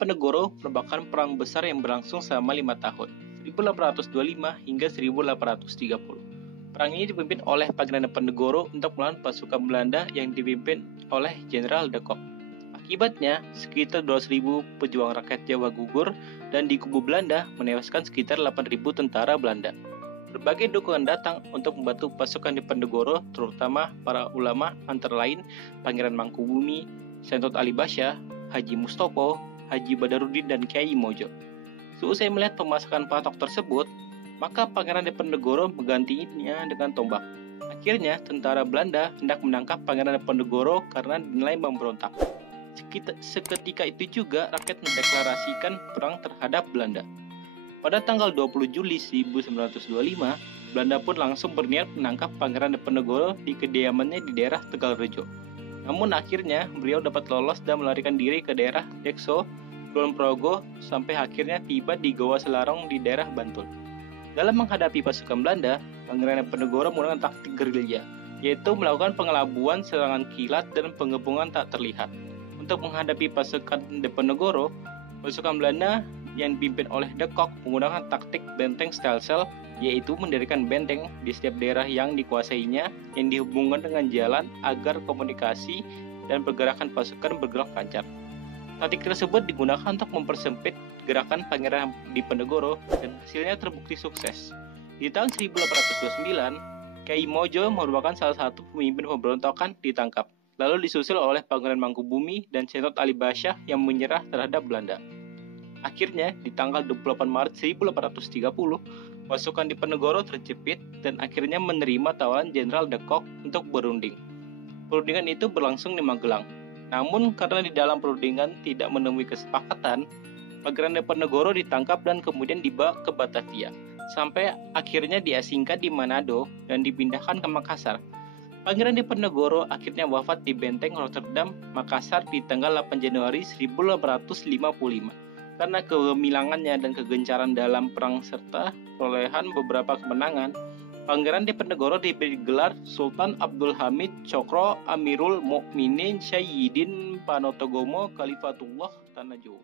Diponegoro merupakan perang besar yang berlangsung selama 5 tahun, 1825 hingga 1830. Perang ini dipimpin oleh Pangeran Diponegoro untuk melawan pasukan Belanda yang dipimpin oleh Jenderal de Kock. Akibatnya, sekitar 200.000 pejuang rakyat Jawa gugur dan di kubu Belanda menewaskan sekitar 8.000 tentara Belanda. Berbagai dukungan datang untuk membantu pasukan Diponegoro, terutama para ulama antara lain Pangeran Mangkubumi, Sentot Ali Basyah, Haji Mustopo, Haji Badarudin, dan Kyai Mojo. Seusai melihat pemasakan patok tersebut, maka Pangeran Diponegoro menggantinya dengan tombak. Akhirnya, tentara Belanda hendak menangkap Pangeran Diponegoro karena dinilai memberontak. Seketika itu juga rakyat mendeklarasikan perang terhadap Belanda. Pada tanggal 20 Juli 1925, Belanda pun langsung berniat menangkap Pangeran Diponegoro di kediamannya di daerah Tegalrejo. Namun akhirnya beliau dapat lolos dan melarikan diri ke daerah Dekso, Kulon Progo, sampai akhirnya tiba di Goa Selarong di daerah Bantul. Dalam menghadapi pasukan Belanda, Pangeran Diponegoro menggunakan taktik gerilya, yaitu melakukan pengelabuan, serangan kilat, dan pengepungan tak terlihat. Untuk menghadapi pasukan Diponegoro, pasukan Belanda yang dipimpin oleh de Kock menggunakan taktik benteng stelsel, yaitu mendirikan benteng di setiap daerah yang dikuasainya yang dihubungkan dengan jalan agar komunikasi dan pergerakan pasukan bergerak lancar. Taktik tersebut digunakan untuk mempersempit gerakan Pangeran Diponegoro dan hasilnya terbukti sukses. Di tahun 1829, Kyai Mojo merupakan salah satu pemimpin pemberontakan ditangkap, lalu disusul oleh Pangeran Mangkubumi dan Sentot Ali Basyah yang menyerah terhadap Belanda. Akhirnya, di tanggal 28 Maret 1830, pasukan Diponegoro terjepit dan akhirnya menerima tawaran Jenderal de Kock untuk berunding. Perundingan itu berlangsung di Magelang. Namun, karena di dalam perundingan tidak menemui kesepakatan, Pangeran Diponegoro ditangkap dan kemudian dibawa ke Batavia, sampai akhirnya diasingkan di Manado dan dipindahkan ke Makassar. Pangeran Diponegoro akhirnya wafat di Benteng Rotterdam, Makassar di tanggal 8 Januari 1855. Karena kegemilangannya dan kegencaran dalam perang serta perolehan beberapa kemenangan, Pangeran Diponegoro diberi gelar Sultan Abdul Hamid Cokro Amirul Mukminin Sayyidin Panotogomo Khalifatullah Tanah Jawa.